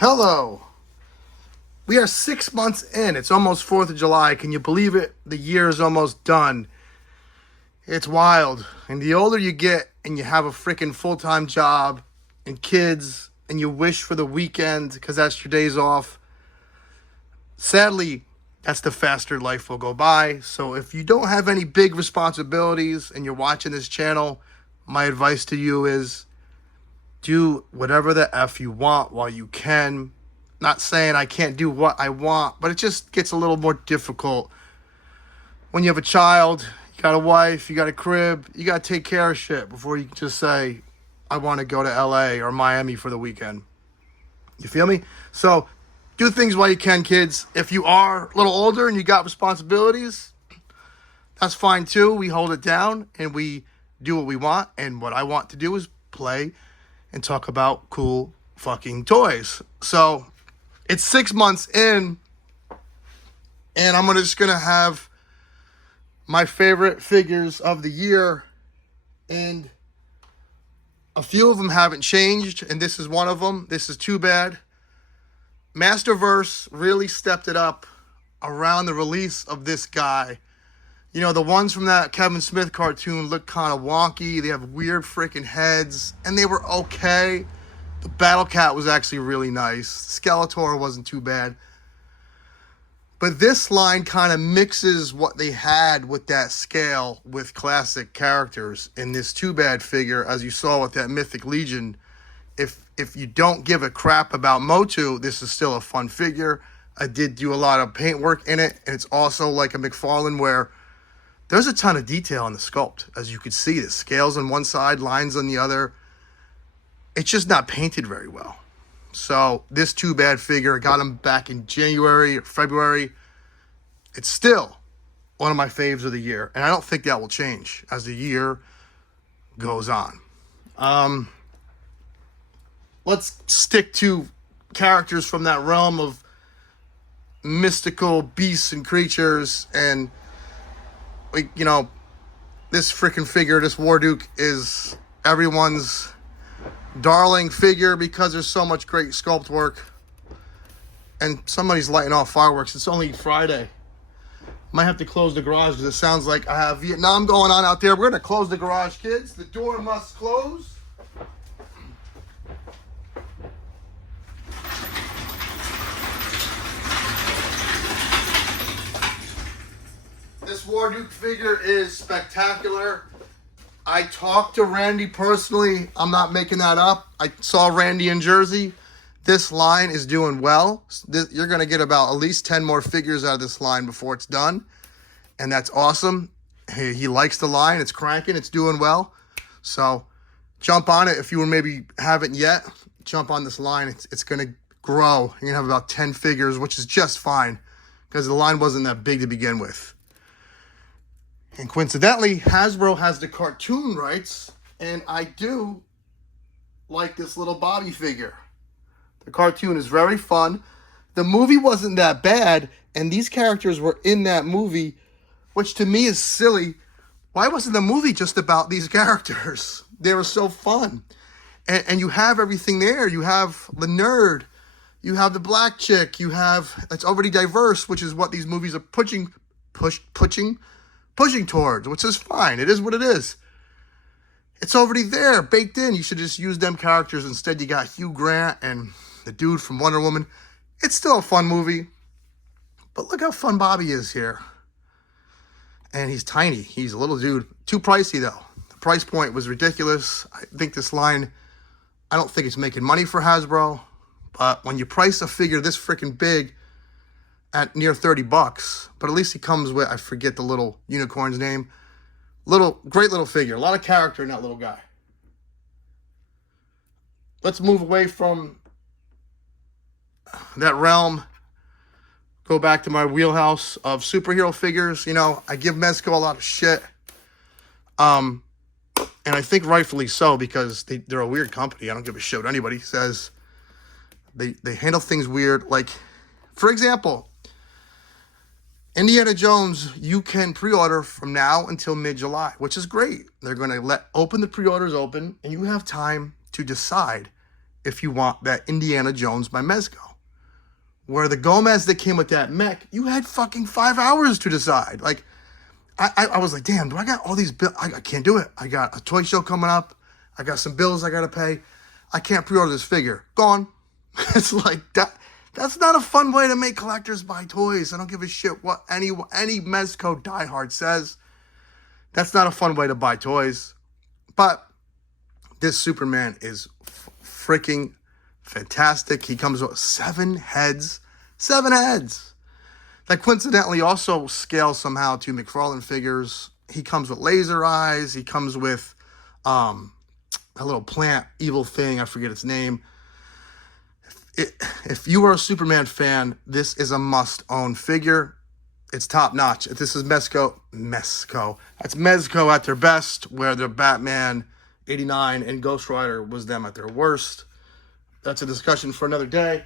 Hello. We are 6 months in. It's almost 4th of July. Can you believe it? The year is almost done. It's wild. And the older you get and you have a freaking full-time job and kids and you wish for the weekend because that's your days off, sadly, that's the faster life will go by. So if you don't have any big responsibilities and you're watching this channel, my advice to you is do whatever the F you want while you can. Not saying I can't do what I want, but it just gets a little more difficult. When you have a child, you got a wife, you got a crib, you got to take care of shit before you can just say, I want to go to LA or Miami for the weekend. You feel me? So do things while you can, kids. If you are a little older and you got responsibilities, that's fine too. We hold it down and we do what we want. And what I want to do is play and talk about cool fucking toys. So it's 6 months in, and I'm just gonna have my favorite figures of the year, and a few of them haven't changed, and this is one of them. This is too bad. Masterverse really stepped it up around the release of this guy. You know, the ones from that Kevin Smith cartoon look kind of wonky. They have weird freaking heads, and they were okay. The Battle Cat was actually really nice. Skeletor wasn't too bad. But this line kind of mixes what they had with that scale with classic characters in this Too Bad figure, as you saw with that Mythic Legion. If you don't give a crap about Motu, this is still a fun figure. I did do a lot of paint work in it, and it's also like a McFarlane where there's a ton of detail in the sculpt. As you could see, the scales on one side, lines on the other. It's just not painted very well. So this Too Bad figure, I got him back in January or February. It's still one of my faves of the year. And I don't think that will change as the year goes on. Let's stick to characters from that realm of mystical beasts and creatures. And you know, this freaking figure, this Warduke, is everyone's darling figure because there's so much great sculpt work. And somebody's lighting off fireworks. It's only Friday. Might have to close the garage because it sounds like I have Vietnam going on out there. We're going to close the garage, kids. The door must close. This Warduke figure is spectacular. I talked to Randy personally. I'm not making that up. I saw Randy in Jersey. This line is doing well. You're going to get about at least 10 more figures out of this line before it's done. And that's awesome. He likes the line. It's cranking. It's doing well. So jump on it. If you maybe haven't yet, jump on this line. It's going to grow. You're going to have about 10 figures, which is just fine because the line wasn't that big to begin with. And coincidentally, Hasbro has the cartoon rights, and I do like this little Bobby figure. The cartoon is very fun. The movie wasn't that bad, and these characters were in that movie, which to me is silly. Why wasn't the movie just about these characters? They were so fun. And you have everything there. You have the nerd. You have the black chick. You have, it's already diverse, which is what these movies are pushing towards, which is fine. It is what it is. It's already there, baked in. You should just use them characters. Instead, you got Hugh Grant and the dude from Wonder Woman. It's still a fun movie. But look how fun Bobby is here. And he's tiny. He's a little dude. Too pricey, though. The price point was ridiculous. I think this line, I don't think it's making money for Hasbro. But when you price a figure this freaking big at near $30, but at least he comes with, I forget the little unicorn's name. Great little figure. A lot of character in that little guy. Let's move away from that realm. Go back to my wheelhouse of superhero figures. You know, I give Mezco a lot of shit. And I think rightfully so because they're a weird company. I don't give a shit what anybody says. They handle things weird. Like, for example, Indiana Jones, you can pre-order from now until mid-July, which is great. They're going to open the pre-orders open, and you have time to decide if you want that Indiana Jones by Mezco. Where the Gomez that came with that mech, you had fucking 5 hours to decide. Like, I was like, damn, do I got all these bills? I can't do it. I got a toy show coming up. I got some bills I got to pay. I can't pre-order this figure. Gone. It's like, that's not a fun way to make collectors buy toys. I don't give a shit what any Mezco diehard says. That's not a fun way to buy toys. But this Superman is freaking fantastic. He comes with 7 heads. 7 heads. That coincidentally also scales somehow to McFarlane figures. He comes with laser eyes. He comes with a little plant evil thing. I forget its name. If you are a Superman fan, this is a must-own figure. It's top-notch. This is Mezco. That's Mezco at their best, where the Batman 89 and Ghost Rider was them at their worst. That's a discussion for another day.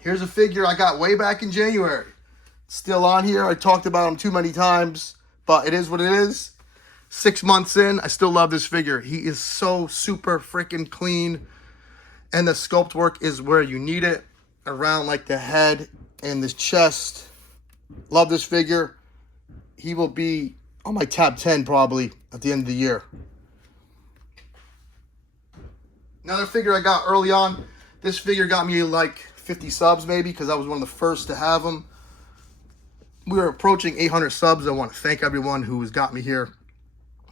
Here's a figure I got way back in January. Still on here. I talked about him too many times, but it is what it is. 6 months in, I still love this figure. He is so super freaking clean, and the sculpt work is where you need it, around like the head and the chest. Love this figure. He will be on my top 10 probably at the end of the year. Another figure I got early on. This figure got me like 50 subs maybe, because I was one of the first to have him. We are approaching 800 subs. I want to thank everyone who has got me here.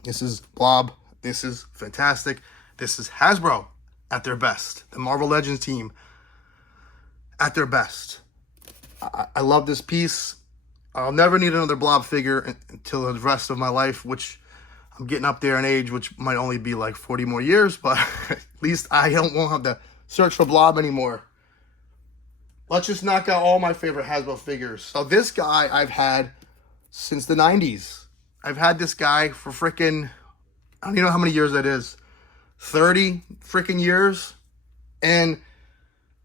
This is Blob. This is fantastic. This is Hasbro at their best. The Marvel Legends team at their best. I love this piece. I'll never need another Blob figure until the rest of my life, which I'm getting up there in age, which might only be like 40 more years, but at least I won't have to search for Blob anymore. Let's just knock out all my favorite Hasbro figures. So this guy I've had since the 90s. I've had this guy for freaking, I don't even know how many years that is. 30 freaking years. And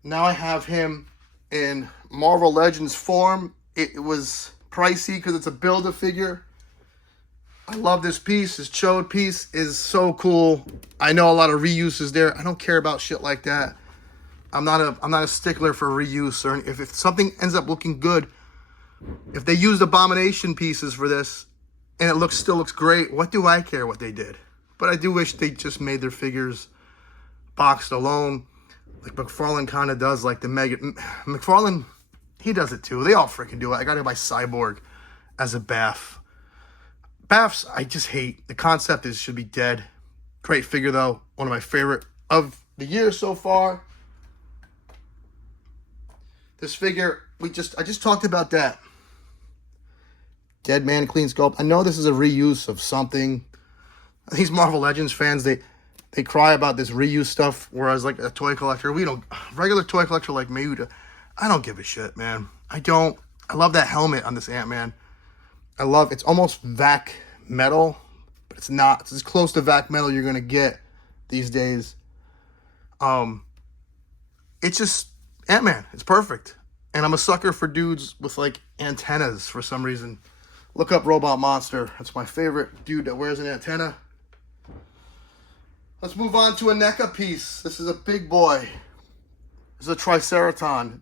now I have him in Marvel Legends form. It was pricey because it's a Build-A-Figure. I love this piece. This Chode piece is so cool. I know a lot of reuses there. I don't care about shit like that. I'm not a stickler for reuse, or if something ends up looking good, if they used Abomination pieces for this and it still looks great, what do I care what they did? But I do wish they just made their figures boxed alone, like McFarlane kind of does, like the Mega. McFarlane, he does it too. They all freaking do it. I got to buy Cyborg as a Baff. Baffs, I just hate. The concept should be dead. Great figure though. One of my favorite of the year so far. This figure, I just talked about that. Dead Man Clean Sculpt. I know this is a reuse of something. These Marvel Legends fans, they cry about this reuse stuff, whereas like a toy collector, regular toy collector like me, I don't give a shit, man. I don't. I love that helmet on this Ant-Man. It's almost vac metal, but it's not. It's as close to vac metal you're going to get these days. It's just Ant-Man. It's perfect. And I'm a sucker for dudes with like antennas for some reason. Look up Robot Monster. That's my favorite dude that wears an antenna. Let's move on to a NECA piece. This is a big boy. This is a Triceraton.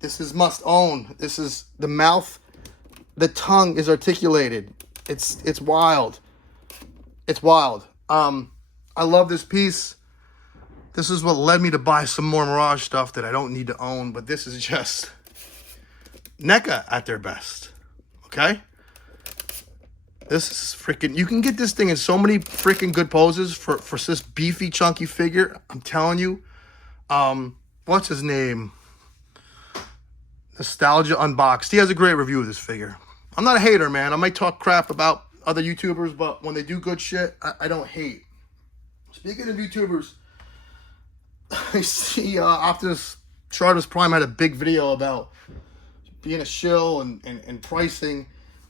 This is must own. This is the mouth. The tongue is articulated. It's wild. It's wild. I love this piece. This is what led me to buy some more Mirage stuff that I don't need to own, but this is just NECA at their best. Okay? This is freaking, you can get this thing in so many freaking good poses for this beefy, chunky figure. I'm telling you. What's his name? Nostalgia Unboxed. He has a great review of this figure. I'm not a hater, man. I might talk crap about other YouTubers, but when they do good shit, I don't hate. Speaking of YouTubers, I see Optimus Charters Prime had a big video about being a shill and pricing.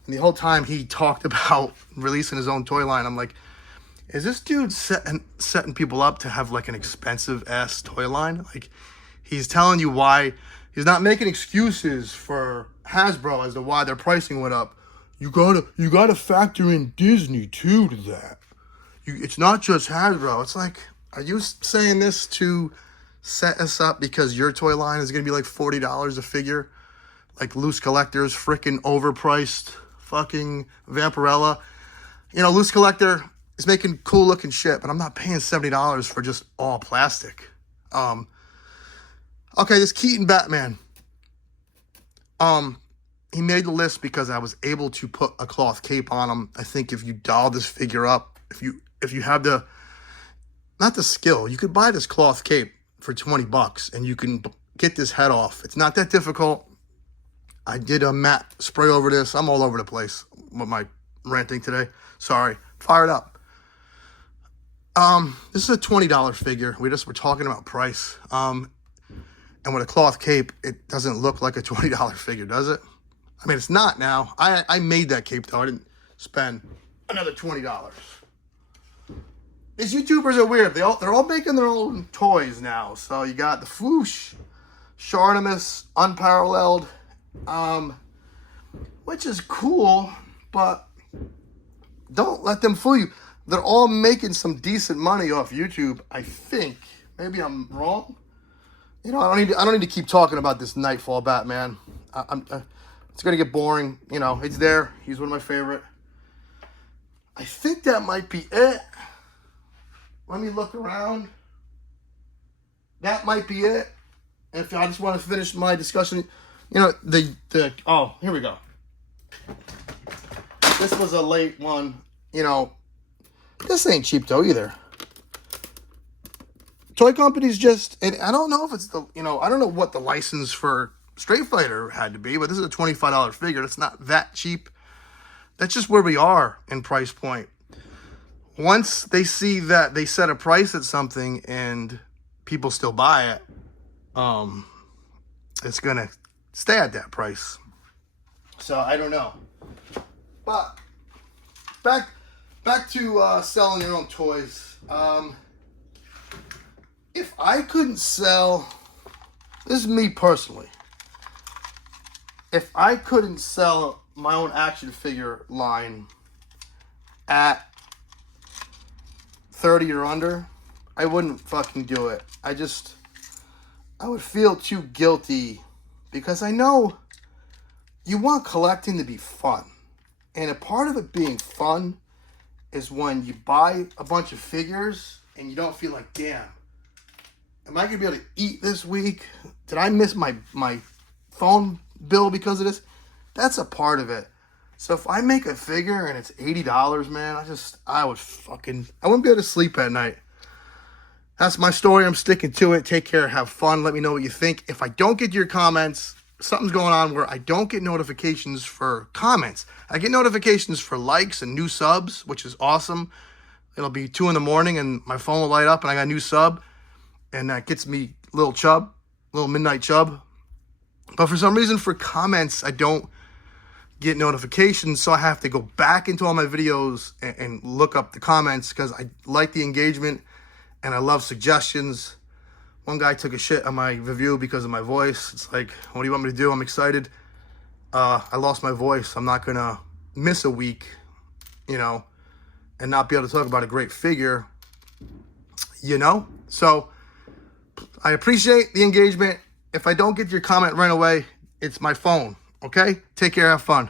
And the whole time he talked about releasing his own toy line. I'm like, is this dude setting people up to have like an expensive ass toy line? Like, he's telling you why. He's not making excuses for Hasbro as to why their pricing went up. You gotta factor in Disney too to that. It's not just Hasbro. It's like, are you saying this to set us up because your toy line is going to be like $40 a figure. Like Loose Collector's freaking overpriced fucking Vampirella. You know, Loose Collector is making cool looking shit, but I'm not paying $70 for just all plastic. Okay, this Keaton Batman. He made the list because I was able to put a cloth cape on him. I think if you doll this figure up, if you have the, not the skill, you could buy this cloth cape for $20 and you can get this head off. It's not that difficult. I did a matte spray over this. I'm all over the place with my ranting today. Sorry. Fire it up. This is a $20 figure. We're talking about price. And with a cloth cape, it doesn't look like a $20 figure, does it? I mean, it's not now. I made that cape, though. I didn't spend another $20. These YouTubers are weird. They're all making their own toys now. So you got the Foosh, Shartimus, Unparalleled, which is cool, but don't let them fool you. They're all making some decent money off YouTube, I think. Maybe I'm wrong. You know, I don't need to keep talking about this Nightfall Batman. It's gonna get boring. You know, it's there. He's one of my favorite. I think that might be it. Let me look around. That might be it. If I just want to finish my discussion, you know, oh, here we go. This was a late one. You know, this ain't cheap though either. Toy companies just, and I don't know if it's the, you know, I don't know what the license for Street Fighter had to be, but this is a $25 figure. It's not that cheap. That's just where we are in price point. Once they see that they set a price at something and people still buy it, it's gonna stay at that price. So I don't know. But back to selling your own toys. If I couldn't sell, this is me personally. If I couldn't sell my own action figure line at 30 or under, I wouldn't fucking do it. I would feel too guilty because I know you want collecting to be fun. And a part of it being fun is when you buy a bunch of figures and you don't feel like, damn, am I going to be able to eat this week? Did I miss my phone bill because of this? That's a part of it. So if I make a figure and it's $80, man, I wouldn't be able to sleep at night. That's my story. I'm sticking to it. Take care. Have fun. Let me know what you think. If I don't get your comments, something's going on where I don't get notifications for comments. I get notifications for likes and new subs, which is awesome. It'll be 2 in the morning and my phone will light up and I got a new sub. And that gets me little midnight chub. But for some reason, for comments, I don't get notifications. So I have to go back into all my videos and look up the comments because I like the engagement and I love suggestions. One guy took a shit on my review because of my voice. It's like, what do you want me to do? I'm excited. I lost my voice. I'm not going to miss a week, you know, and not be able to talk about a great figure, you know? So I appreciate the engagement. If I don't get your comment right away, it's my phone, okay? Take care, have fun.